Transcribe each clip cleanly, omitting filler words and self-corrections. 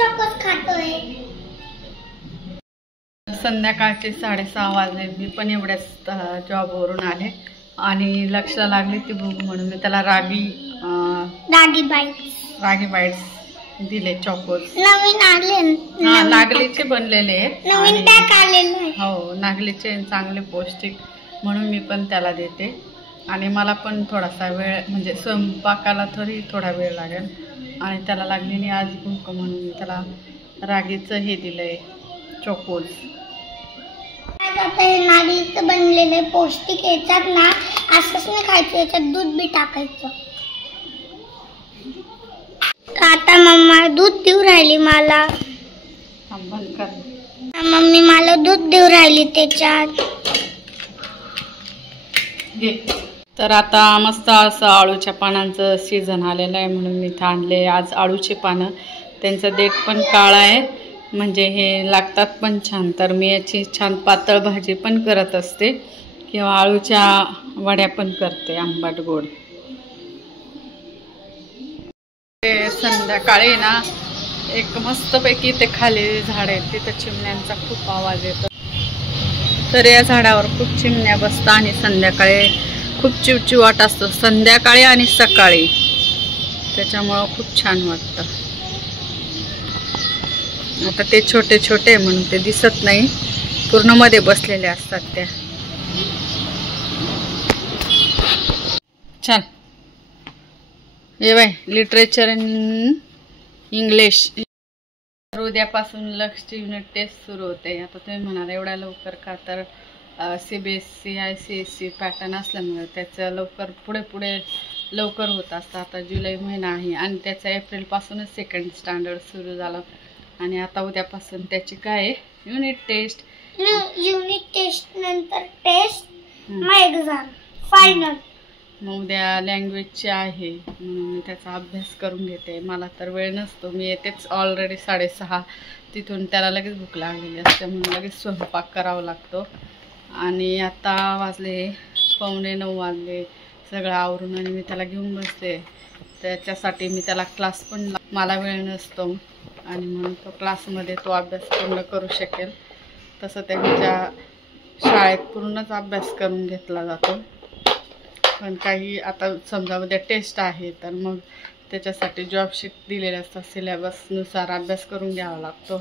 Chocos खातोय। संध्याकाळचे 6:30 वाजले. मी पण एवढ्याच जॉबवरून आले आणि लक्षला लागली ती भूक म्हणून मी त्याला रागी बाईट्स दिले. चॉकोस नवीन आले, नागलीचे बनलेले आहेत, नवीन पॅक आलेले आहे. हो नागलीचे चांगले पौष्टिक म्हणून मी पण त्याला देते. आणि मला पण थोडासा वेळ म्हणजे स्वयंपाकाला तरी थोडा वेळ लागेल आणि त्याला लागलेली आज भूक म्हणून मी त्याला रागीचं हे दिलंय चॉकोस. नागलीचं बनलेले पौष्टिक याच्यात ना असंच नाही खायचं, याच्यात दूध बी टाकायचं. आता मम्मा दूध देऊ राहिली मला. बंद कर. मम्मी मला दूध देऊ राहिली त्याच्यात. तर आता मस्त असं आळूच्या पानांचं सीझन आलेलं आहे म्हणून मी आणले आज आळूचे पानं. त्यांचं देठ पण काळा आहे म्हणजे हे लागतात पण छान. तर मी याची छान पातळ भाजी पण करत असते किंवा आळूच्या वड्या पण करते आंबट गोड. ते संध्याकाळी ना एक मस्तपैकी ते खाली झाड आहे तिथं चिमण्यांचा खूप आवाज येतो. तर या झाडावर खूप चिमण्या बसतात आणि संध्याकाळी खूप चिवचिवाट असतो संध्याकाळी आणि सकाळी, त्याच्यामुळं खूप छान वाटतं. आता ते छोटे छोटे म्हणून ते दिसत नाही, पूर्ण मध्ये बसलेले असतात त्या. छान. ये बाय लिटरेचर इन इंग्लिश. उद्यापासून लक्ष्य युनिट टेस्ट सुरू होते. आता तुम्ही म्हणाल एवढ्या लवकर का, तर CBSE ICSE पॅटर्न असल्यामुळे त्याचं लवकर पुढे लवकर होत असतं. आता जुलै महिना आहे आणि त्याचं एप्रिलपासूनच सेकंड स्टँडर्ड सुरू झालं आणि आता उद्यापासून त्याची काय युनिट टेस्ट. युनिट टेस्ट नंतर टेस्ट मग एक्झाम फायनल. मग उद्या लँग्वेजचे आहे म्हणून मी त्याचा अभ्यास करून घेते. मला तर वेळ नसतो, मी येतेच ऑलरेडी 6:30. तिथून त्याला लगेच भूक लागलेली असते म्हणून लगेच स्वयंपाक करावा लागतो. आणि आता वाजले 8:45 वाजले. सगळं आवरून आणि मी त्याला घेऊन बसले. त्याच्यासाठी मी त्याला क्लास पण मला वेळ नसतो आणि म्हणून तो क्लासमध्ये तो अभ्यास पूर्ण करू शकेल तसं त्यांच्या शाळेत पूर्णच अभ्यास करून घेतला जातो. पण काही आता समजा उद्या टेस्ट आहे तर मग त्याच्यासाठी जॉब शीट दिलेले असतात, सिलेबसनुसार अभ्यास करून घ्यावा लागतो.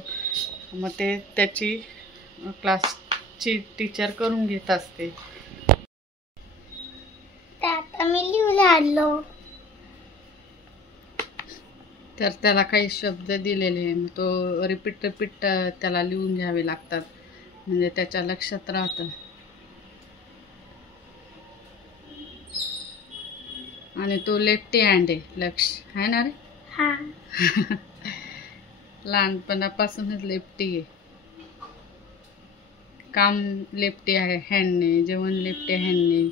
मग ते त्याची क्लासची टीचर करून घेत असते. आता मी लिहून आलो. तर त्याला काही शब्द दिलेले आहे, मग तो रिपीट त्याला लिहून घ्यावे लागतात म्हणजे त्याच्या लक्षात राहतं. आणि तो लेफ्टी हँड आहे लक्ष आहे ना रे. हा लहानपणापासूनच लेफ्टी आहे. काम लेफ्टी आहे हँडने, जेवण लेफ्टी हँडने,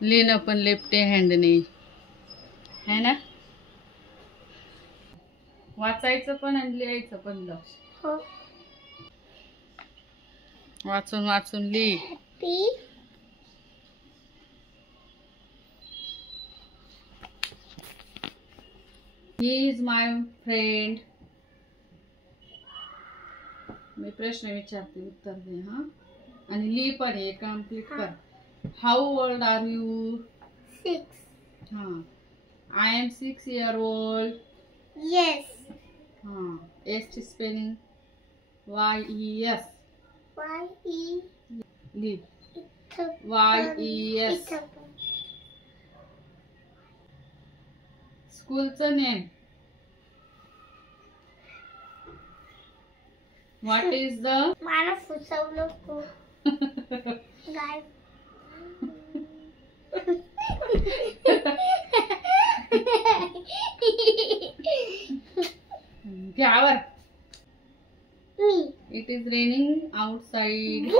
लिहिणं पण लेफ्टी हँडने है ना. वाचायचं पण आणि लिहायचं पण लक्ष. हो. वाचून वाचून लिह. He is my friend. मी प्रश्न विचारते उत्तर दे हा. आणि लिह पण हे कम्प्लीट कर. How old are you? 6. हाँ. I am 6 year old. Yes. हाँ. S spelling YES. लिह. YES. स्कूलचं नेम. What is the? मला फुसवलं तू. गाय. घ्यावर. Me. It is raining outside.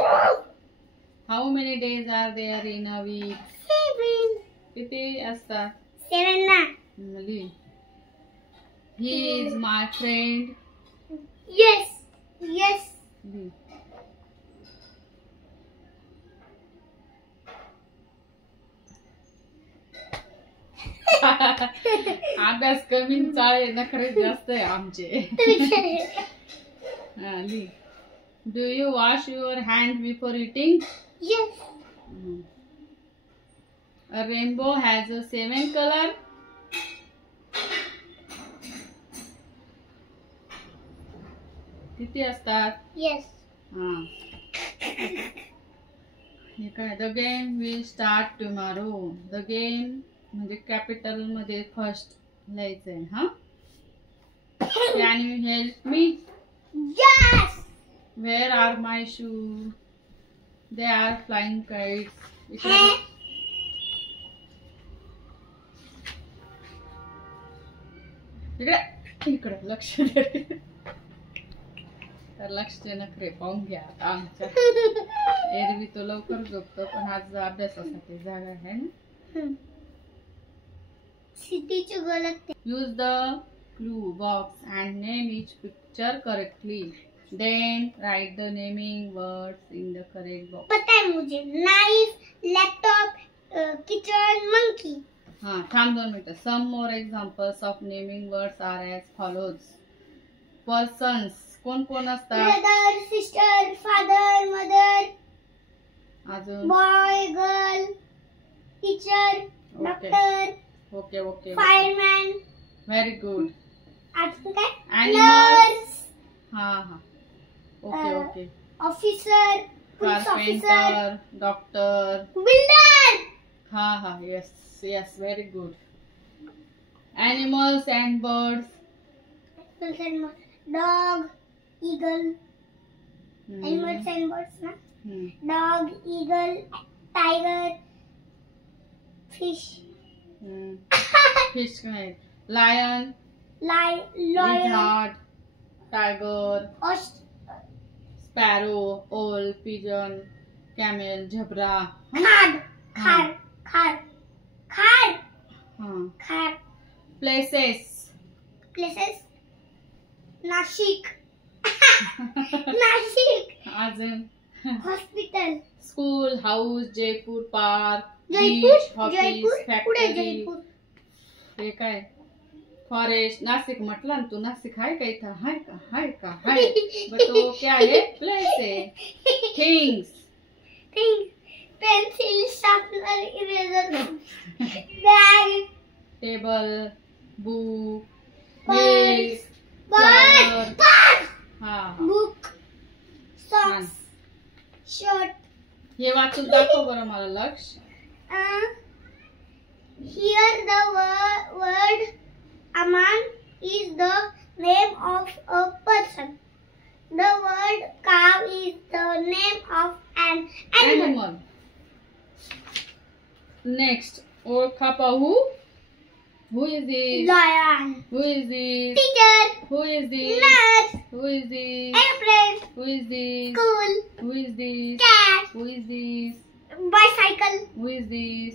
How many days are there in a week? 7. किती असतात? 7 ना. He is my friend. Yes. Yes. अभ्यास कमी चाळे नखरे जास्त आहे आमचे. Do you wash your hand before eating? Yes. A rainbow has a 7 color. किती असतात? Yes. हा. हे काय? The game will start tomorrow. The game म्हणजे कॅपिटल मध्ये फर्स्ट लिहायचंय. हा. Can you help me? Yes. Where are my shoes? They are flying kites. इकडे लक्ष दे. तर लक्ष नखरे पाहून घ्या आमच्या. एरवी तो लवकर झोपतो पण आज अभ्यासासाठी जागा आहे ना. सिटीची गलत. Use the clue box and name each picture correctly. Then write the naming words in the correct box. पता है मुझे. Knife, laptop, kitchen, monkey. हाँ, थांब 2 मिनिटं. Some more examples of naming words are as follows. Persons. कोण कोण असतात? Brother, sister, father, mother. अजून Boy, girl, teacher, doctor. Okay. Fireman. Very good. अजून काय? Animals. Nurse. हाँ. Okay. Officer. Police officer. Carpenter, doctor. Builder. हाँ. Yes. Very good. Animals and birds. Dog, eagle. Animals and birds ना. Dog, eagle, tiger, fish. Fish काय? Lion. Lion. Lizard. Tiger. Sparrow. Owl. Pigeon. Camel. Zebra. Khar. हाँ. Places. Nashik. अजून Hospital. School. House. Jaipur. Park. Jaipur. Beach. Office. पुढे Factory. Jaipur. हे काय? Forest. Nashik म्हटलं ना तू. नाशिक आहे का इथं? हाय का? बट तो क्या है? प्लेस है. Things. Pencil, sharpener, eraser. Bag. Table. Book. Purse. Flower. हाँ. Book. Socks. Shirt. हे वाचून दाखव बरं मला लक्ष. Here the word Aman is the name of a person. The word cow is the name of an animal. Next. ओळखा पाहू. Who is this? Lion. Who is this? Teacher. Who is this? Nurse. Who is this? Airplane. Who is this? School. Who is this? Cat. Who is this? Bicycle. Who is this?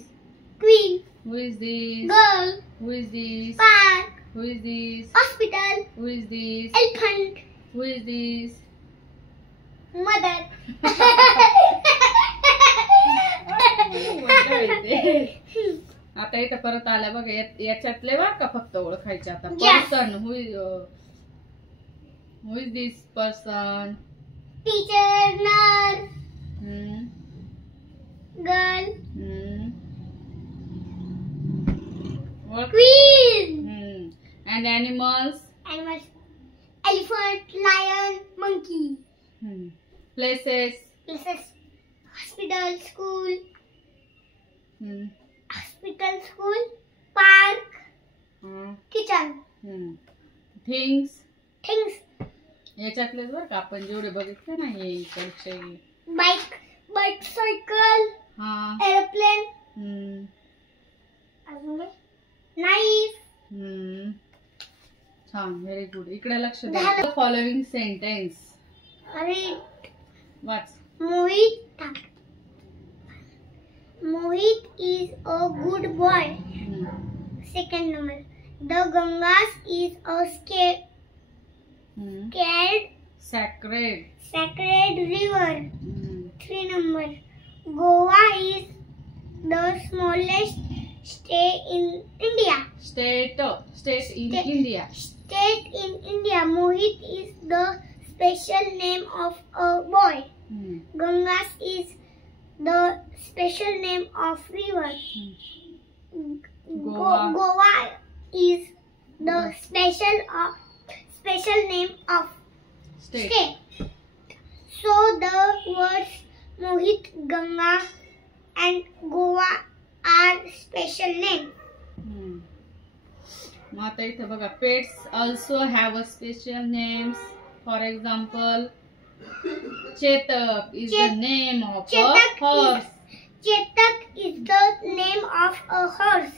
Queen. Who is this? Girl. Who is this? Park. Who is this? Hospital. Who is this? Elephant. Who is this? Mother. आता इथं परत आल्या बघ. याच्यातले बघ का फक्त ओळखायचे आता. Yes. Person. Who is this person? Teacher. Nurse. Girl. Queen. And animals. Animals. Elephant. Lion. Monkey. Places. Hospital. School. Hospital. School. Park. Kitchen. Things. याच्यातलेच बरं का आपण जेवढे बघितले ना हे इकडचे. बाईक, बाईसायकल, एरोप्लेन, अजून नाईफ. छान, व्हेरी गुड. इकडे लक्ष द्या. Following sentence. अरे वाच. Mohit is a good boy. Second number. The Ganges is a sacred river. 3 number. Goa is the smallest State in India. State in India. State in India. Mohit is the special name of a boy. Gangas is the special name of river. Goa is the special name of state. So the words Mohit, Ganga and Goa are special names. मग आता इथं बघा, pets also have a special names. For example, Chetak is the name of a horse. Chetak is the name of a horse.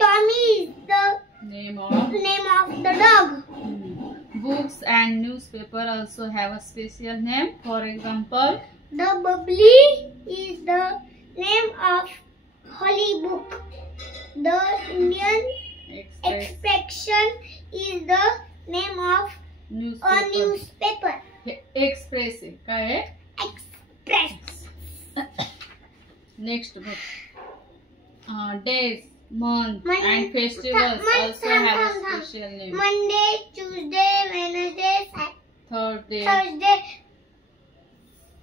Tommy is the name of the dog. Books and newspaper also have a special name. For example, the Bubbly is the name of holy book. The Indian Expression is the name of a newspaper. Express काय आहे? Express. Next book. Days, month and festivals also have a special name. Monday, Tuesday, Wednesday, Thursday,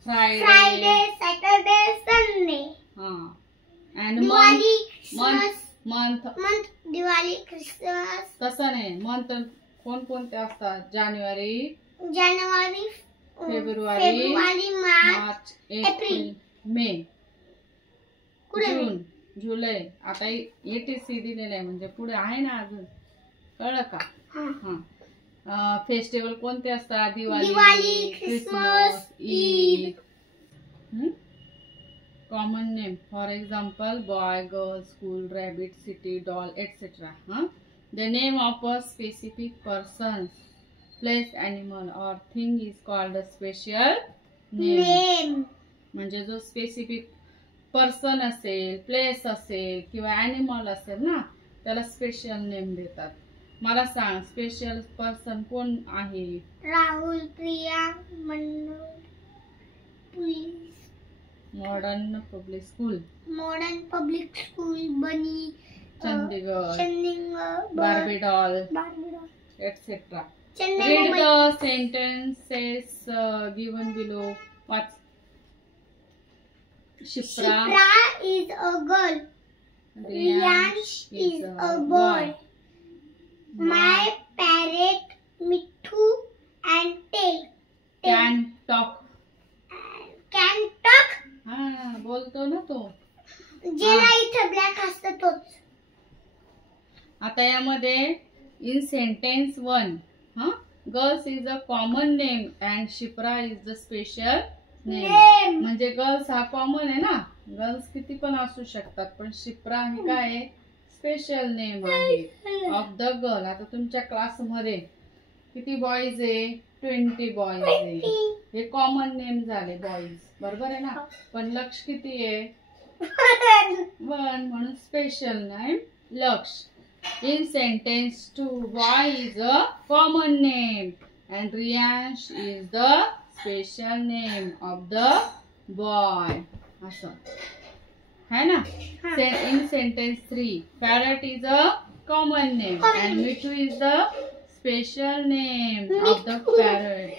Friday, Saturday, Sunday. And Diwali, month. Diwali, Christmas. तसं नाही, month कोणकोणते असतात? जानेवारी, February, March, April, मे, जून, जुलै. आता ETC दिलेलं आहे, म्हणजे पुढे आहे ना अजून, कळलं का? फेस्टिवल कोणते असतात? Diwali, Christmas, Eid. Common name, for example, boy, girl, school, rabbit, city, doll, etcetera. The name of a specific person, place, animal और thing is called a special name. म्हणजे जो स्पेसिफिक पर्सन असेल, प्लेस असेल किंवा ॲनिमल असेल ना, त्याला स्पेशल नेम देतात. मला सांग, स्पेशल पर्सन कोण आहे? Rahul, Priya, Modern Public School, bunny, Chandigarh, Barbie doll, etcetera. Read the sentences given below. What's Shipra is a girl. Riyansh is a boy. My parrot Mithu and tail can talk. बोलतो ना तो. ज्याला इथं ब्लॅक असतं तोच. आता यामध्ये in sentence 1, girls is a common name and Shipra is the special name. म्हणजे गर्ल्स हा कॉमन आहे ना, गर्ल्स किती पण असू शकतात, पण शिप्रा ही काय आहे? स्पेशल नेम आहे ऑफ द गर्ल. आता तुमच्या क्लास मध्ये किती बॉईज आहे? 20 बॉईज आहे. हे कॉमन नेम झाले बॉईज, बरोबर आहे ना. पण लक्ष किती आहे? 1, म्हणून स्पेशल नेम लक्ष. In sentence 2, boy is a common name and Riyansh is the special name of the boy. असं है ना. In sentence 3, parrot is a common name and Mithu is the special name of the parrot.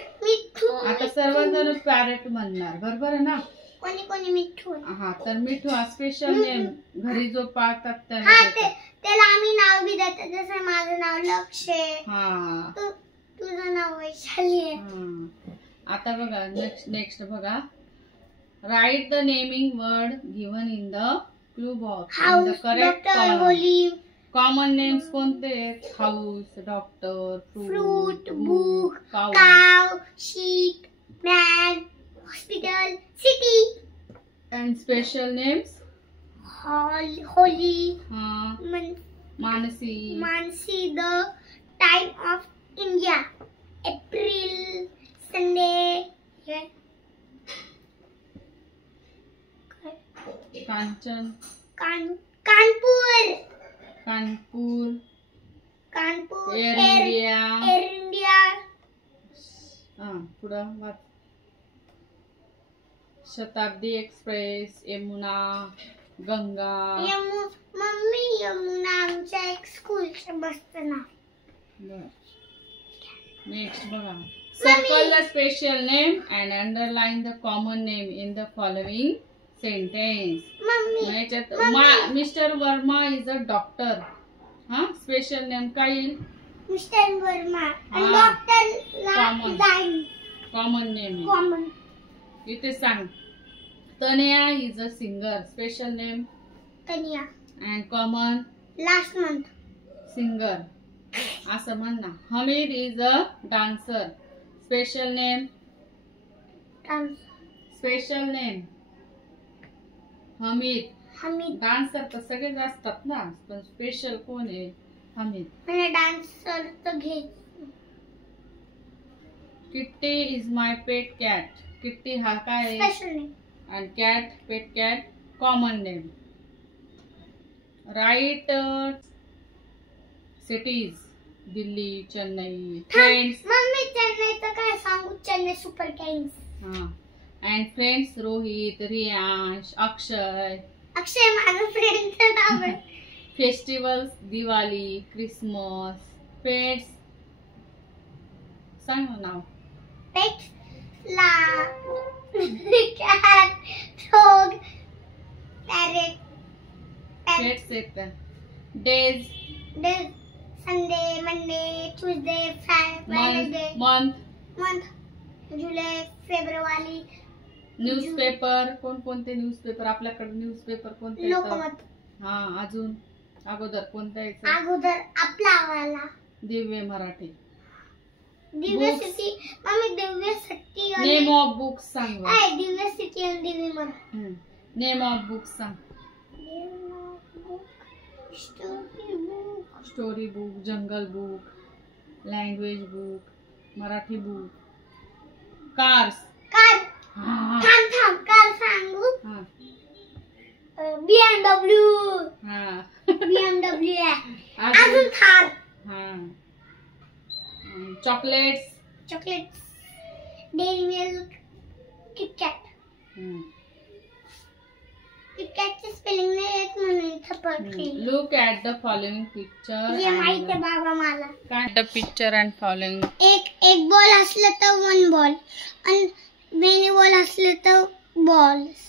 आता सर्वजण parrot म्हणणार, बरोबर आहे ना. कोणी मिठू. तर मिठू हा स्पेशल नेम, घरी जो पाळतात त्याला आम्ही नाव बी देतात. जसं माझं नाव लक्ष आहे, तुझं नाव वैशाली आहे. आता बघा, नेक्स्ट बघा. Write the naming word given in the clue box in the correct column. Common names कोणते आहेत? हाऊस, डॉक्टर, फ्रूट, बुक, काव, ship, man, hospital, city. And special names? Holy, Mansi, the time of India, April, Sunday, Kanchan, Kanpur, air India. पुढं वाच. शताब्दी express, Yamuna, Ganga. Mummy Yamuna आमच्या एक स्कूलचं बसचं नाव. Next बघा. Circle the special name and underline the common name in the following sentence. Mr. Verma is a doctor. हा special name काय येईल? Mister Verma. Doctor common name. Common. इथे सांग. Tanaya is a singer. Special name Tania. And common last month. Singer असं म्हण ना. Hamid is a dancer. Special name. Special name Hamid. Dancer तर सगळेच असतात ना, पण स्पेशल कोण आहे? हमीद. डान्सर तर घे. Kitty is my pet cat. Kitty हा काय स्पेशल नेम. आणि cat pet cat common name. Right cities. Delhi, Chennai. Friends. Mummy चेन्नईचं काय सांगू? Chennai super kings. हा. And friends Rohit, Riyansh, Akshay. अक्षय माझा फ्रेंडचं नाव आहे. Festivals Diwali, Christmas. पेट्स सांग नाव. पेट्स ला कॅट, डॉग, पॅरेट. पेट्स येतात. Days. Sunday, Monday, Tuesday, Friday. Month जुलै, फेब्रुवारी. न्यूजपेपर. कोणते न्यूजपेपर आपल्याकडे? न्यूजपेपर कोणते? लोकमत. हा. अजून अगोदर कोणता यायचं? अगोदर आपला आवाला. Divya Marathi. Divya city. Mummy Divya city. Name of books सांग. दिव्य सिटी आणि Divya Marathi. Name of books सांग. Story book, jungle book, language book, Marathi book. Cars. Car. थांब कार सांगू. BMW. BMW आहे. अजून Thar. Chocolates. Dairy milk. Kitkat. किटकॅटची स्पेलिंग नाही येत म्हणून थपडली. Look at the following picture. हे माहिती आहे बाबा मला. काय द पिक्चर अँड फॉलोइंग. एक बॉल असलं तर वन बॉल आणि मेनी बॉल असले तर बॉल्स.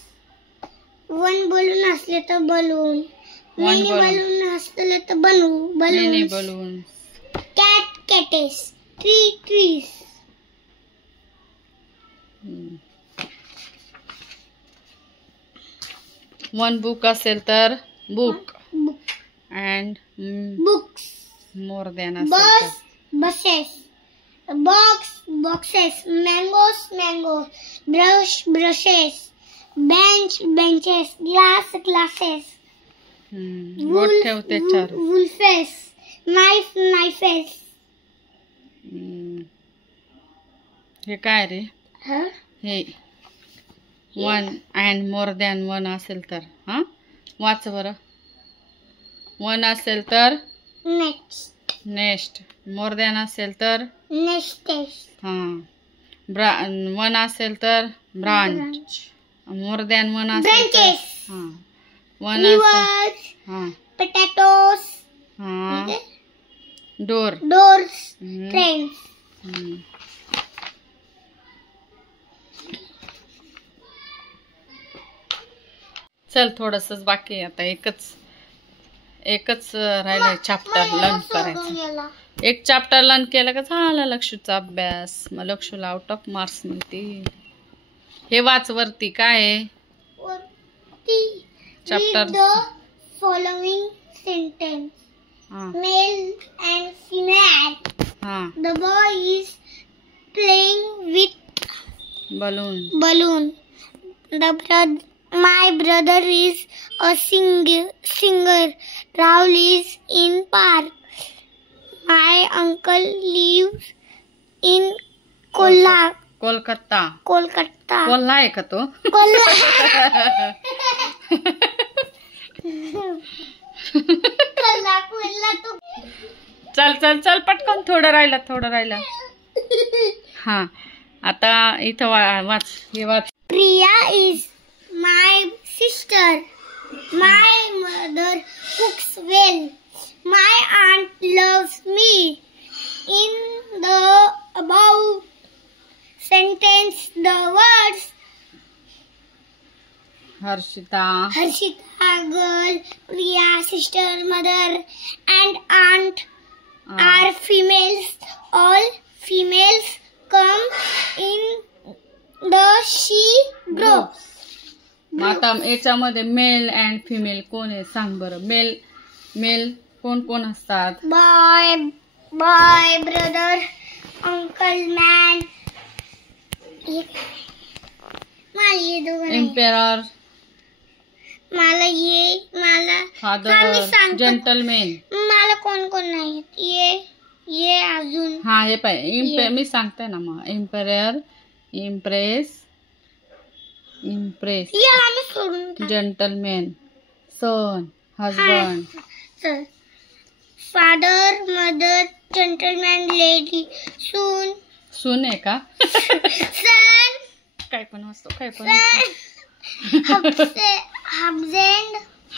वन बलून असले तर बलून. मेनी बलून असले तर balloon. Cat cats. Tree trees. One book असेल तर book. And books. More than असेल तर buses. Boxes. Mangoes. Brushes. Benches. Glasses. बोट ठेव त्याच्यावर. वुल्फेस. नाईफेस. हे काय रे? हे one and more than one असेल तर. हा वाच बरं. वन असेल तर नेक्स्ट. मोर दॅन असेल तर नेस्टेस. हा. वन असेल तर ब्रांच. मोर दॅन वन असेल तर हा. वन असेल पोटॅटोस. हा. डोर्स. ट्रेन्स. चल थोडंसंच बाकी आहे आता. एकच राहिलाय चॅप्टर लर्न करायचं. एक चॅप्टर लर्न केलं का झाला लक्षूचा अभ्यास. मग लक्षूला आउट ऑफ मार्क्स मिळतील. हे वाच वरती काय chapter. Following sentence. Male and female. The boy is playing with balloon. My brother is a singer. Rahul is in park. My uncle lives in Kolkata. कोल्हा आहे का तो? चल पटकन. थोडं राहिलं. हा. आता इथं वाच. हे वाच. Priya is my sister. My mother cooks well. My aunt loves me. In the above sentence, the words Harshita girl, Priya sister, mother, and aunt are females. All females come in the she group. मग आता याच्यामध्ये mail and female कोण आहे सांग बरं. Mail कोण कोण असतात. Boy, brother, uncle, man. Emperor, मला फादर, जेंटलमॅन. मला कोण कोण नाही ये अजून. हा हे पाय मी सांगते ना मग. Emperor, empress, gentleman, son, husband. Father, mother, gentleman, lady, सून आहे का. सन काय पण असतो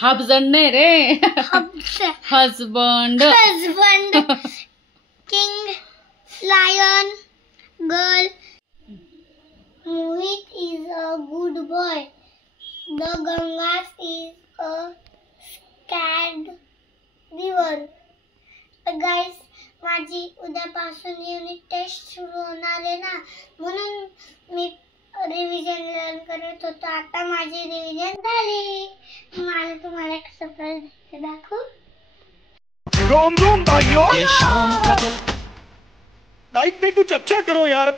हजबंड नाही रे. Husband. King, lion, girl. Mohit is a good boy. The Gangas is a scared river. Guys, माझी उद्यापासून युनिट टेस्ट सुरू होणार आहे ना, म्हणून मी रिव्हिजन लर्न करत होतो. आता माझी रिव्हिजन झाली. मला तुम्हाला एक सरप्राईज दाखवू. रोम भाइयों, नाइट में कुछ अच्छा करो यार.